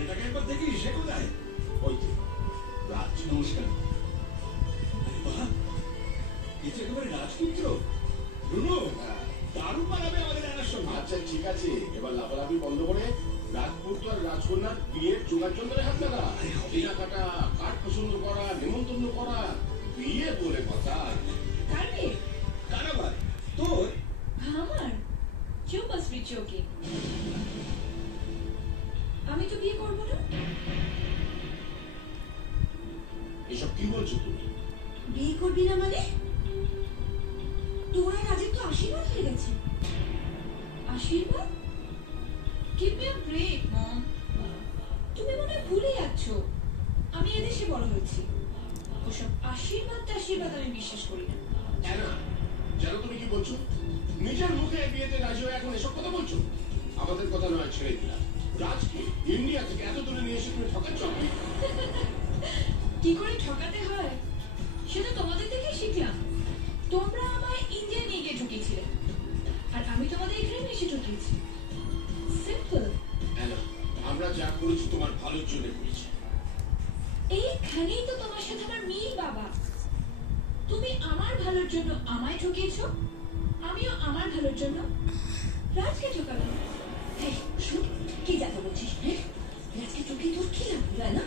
ছেলেটাকে একবার দেখি সে কোথায়? ওই তো রাজ। নমস্কার। আরে বাহ, এটা একেবারে রাজপুত্র। রুনু, দারুণ মানাবে আমাদের রানার সঙ্গে। আচ্ছা ঠিক আছে, এবার লাফালাফি বন্ধ করে রাজপুত্র আর রাজকন্যার বিয়ের জোগাড় যন্ত্রে হাত লাগা। কেনাকাটা, কাঠ পছন্দ করা, নেমন্তন্ন করা, বিয়ে বলে কথা। কার বিয়ে? কার আবার? তোর? আমার? কেউ মাস্ট বি জোকিং। আমি তো বিয়ে করবো না। এসব কি বলছো তুমি? বিয়ে করবি না মানে? তোরা রাজের তো আশীর্বাদ হয়ে গেছে। আশীর্বাদ? গিভ মি আ ব্রেক মম। তুমি মনে হয় ভুলে যাচ্ছ আমি এদেশে বড় হয়েছি। ওসব আশীর্বাদ আমি বিশ্বাস করি না। জানো তুমি কি বলছো? নিজের মুখে বিয়েতে রাজি হয়ে এখন এসব কথা বলছো? আমাদের কথা নয়, ছেড়ে দিলাম। রাজকে ইন্ডিয়া থেকে এত দূরে নিয়ে এসে তুমি ঠকাচ্ছ। কি করে ঠকাতে হয় সেটা তোমাদের থেকেই শিখলাম। তোমরা আমায় ইন্ডিয়া নিয়ে গিয়ে ঠকিয়েছিলে, আর আমি তোমাদের এখানে এসে ঠকিয়েছি। সিম্পল। আমরা যা করেছি তোমার ভালোর জন্য করেছি। এইখানেই তো তোমার সাথে আমার মিল বাবা। তুমি আমার ভালোর জন্য আমায় ঠকিয়েছো, আমিও আমার ভালোর জন্য রাজকে ঠকালাম। কি যাতে বলছিস? রাজকে ঠকিয়ে তোর কি লাভ হয় না?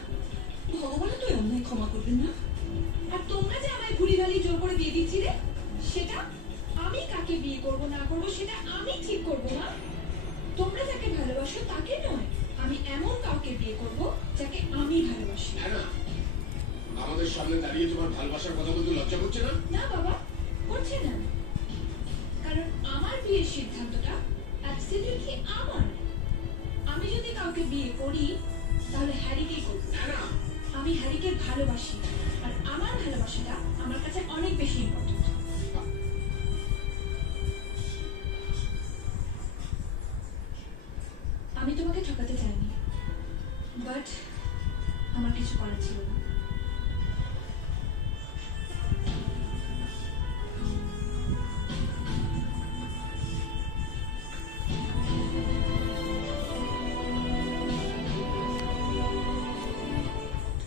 ভগবান তুই অন্যায় ক্ষমা করবেন না। আর তোমরা যে আমায় ঘুরি গালি জোর করে বিয়ে দিচ্ছিলে, সেটা আমি কাকে বিয়ে করবো না করবো সেটা আমি ঠিক করবো না। তোমরা যাকে ভালোবাসো তাকে নয়, আমি এমন কাউকে বিয়ে করবো যাকে আমি ভালোবাসি। আমাদের সামনে দাঁড়িয়ে তোমার ভালোবাসার কথা বলতে লজ্জা করছে না? না বাবা, করছে না। কারণ আমার বিয়ের সিদ্ধান্তটা অ্যাবসলিউটলি আমার। আমি যদি কাউকে বিয়ে করি তাহলে হ্যারিকেই করবো। আমি হ্যারিকে ভালোবাসি, আর আমার ভালোবাসাটা আমার কাছে অনেক বেশি ইম্পর্টেন্ট। আমি তোমাকে ঠকাতে চাইনি, বাট আমার কিছু করার ছিল না।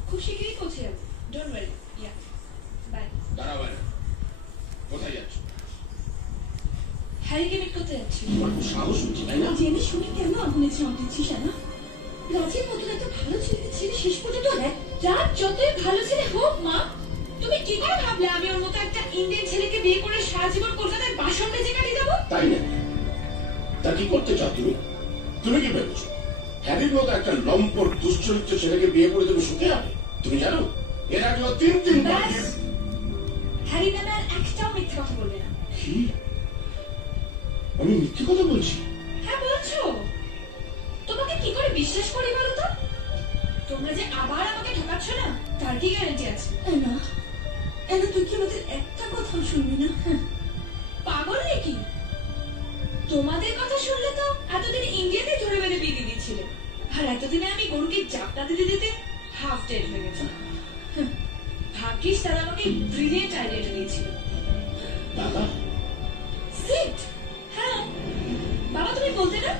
খুব শীঘ্রই পৌঁছে যাবো, ডোন্ট ওয়ারি। Yeah, by. দাঁড়াও, কোথায় যাচ্ছ? হ্যারিকে মিট করতে যাচ্ছি। তোমার খুব সাহস হচ্ছে, তাই না? জেনে শুনে কেন আগুনে ঝাঁপ দিচ্ছিস না? রাজের মতন একটা ভালো ছেলেকে ছেড়ে শেষ পর্যন্ত রাজ যতই ভালো ছেলে হোক মা, তুমি কি করে ভাবলে আমি ওর মতো একটা ইন্ডিয়ান ছেলেকে বিয়ে করে সারা জীবন কলকাতায় বাসন বেজে কাটিয়ে দেবো? তাই না? তা কি করতে চাও তুমি? তুমি কি ভেবেছো হ্যারির মতো একটা লম্পট দুশ্চরিত্র ছেলেকে বিয়ে করে দেবে সুখে হবে? তুমি জানো এর আগেও তিন হ্যারি নামে আর একটাও মিথ্যে কথা বলবে না। কি? আমি মিথ্যে কথা বলছি? হ্যাঁ বলছো। তোমাকে কি করে বিশ্বাস করি বলো তো? তোমরা যে আবার আমাকে ঠকাচ্ছ না, তার কি গ্যারান্টি আছে? না তুই কি আমাদের একটা কথা শুনবি না? পাগল নাকি? তোমাদের কথা শুনলে তো এতদিন ইন্ডিয়াতে ধরে বেঁধে বিয়ে দিয়ে দিচ্ছিলে, আর এতদিনে আমি গরুকে চাপটা দিতে দিতে হাফ ডেড হয়ে গেছে। ভাগ্যিস তারা আমাকে ব্রিলিয়েন্ট আইডিয়াটা দিয়েছিল। দাদা সিট। হ্যাঁ বাবা, তুমি বলতে না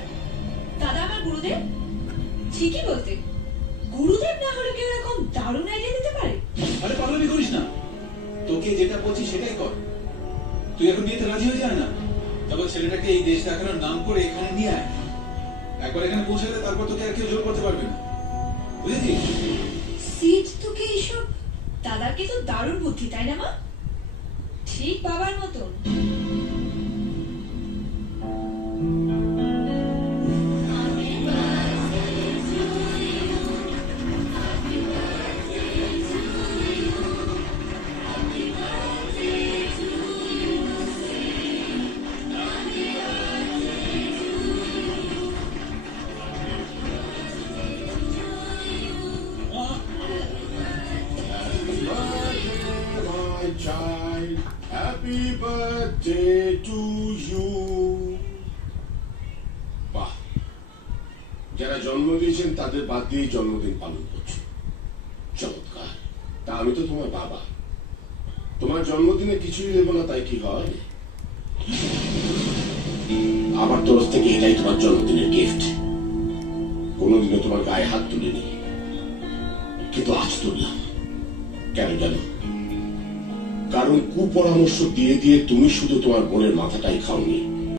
দাদা আমার গুরুদেব? ঠিকই বলতে। গুরুদেব না হলে কেউ এরকম দারুণ আইডিয়া দিতে পারে? আরে পাগলামি করিস না, তোকে যেটা বলছি সেটাই কর। তুই এখন বিয়েতে রাজি হয়ে যায় না, তারপর ছেলেটাকে এই দেশ দেখানোর নাম করে এখানে নিয়ে আয়। একবার এখানে পৌঁছালে তারপর তোকে আর কেউ জোর করতে পারবে না, বুঝেছিস? সিট, তোকে এইসব দাদাকে তো দারুণ বুদ্ধি, তাই না মা? ঠিক বাবার মতন। child, happy birthday to you. বাহ, যারা জন্ম দিয়েছেন তাদের বাদ দিয়ে জন্মদিন পালন করছো, চমৎকার। তা আমি তো তোমার বাবা, তোমার জন্মদিনে কিছুই নেব না, তাই কি হয়? আমার তরফ থেকে এটাই তোমার জন্মদিনের গিফট। কোনোদিনও তোমার গায়ে হাত তুলিনি, কিন্তু আজ তুললাম। কেন জানো? কারণ কুপরামর্শ দিয়ে দিয়ে তুমি শুধু তোমার বোনের মাথাটাই খাওনি,